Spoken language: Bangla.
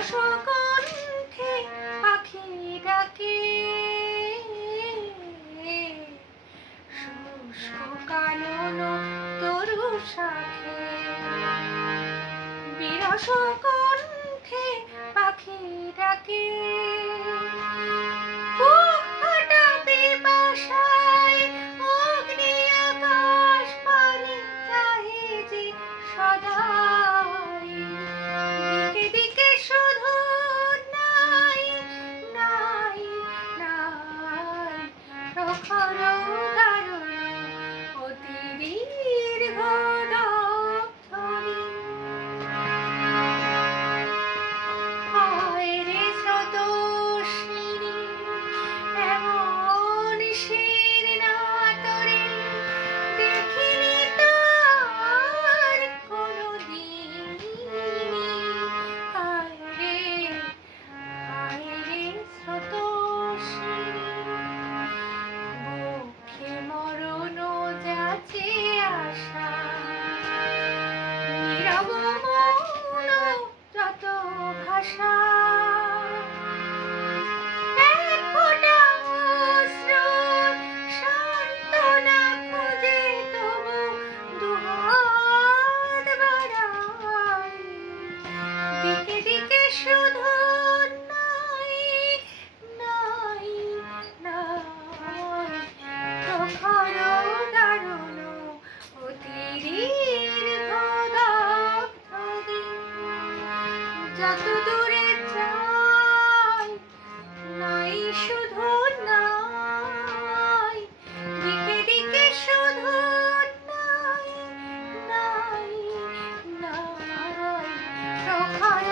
বিরস কণ্ঠে পাখি ডাকে, শুষ্ক কানন তরু শাখে। বিরস কণ্ঠে পাখি ডাকে, বুক ফাটা পিপাসায় অগ্নি আকাশ পানে চাহে যে সদাই। দিকে দিকে শুধু নাই নাই নাই প্রখর দারুণ অতি দীর্ঘ দগ্ধদিন। হায় রে স্রোতস্বিনী, এমন শীর্ণা তরে দেখিনি তো আর কোনোদিন। হায় রে স্রোতস্বিনী, বক্ষে মরণ যাচে আশা, নীরব মৌন যত ভাষা। এক ফোঁটা অশ্রুর সান্ত্বনা খুঁজে তবু দুহাত বাড়াই। দিকে দিকে শুধু নাই নাই নাই প্রখর দারুণ অতি দীর্ঘ দগ্ধদিন। যত দূরে যাই নাই শুধু নাই, দিকে দিকে শুধু নাই নাই নাই প্রখর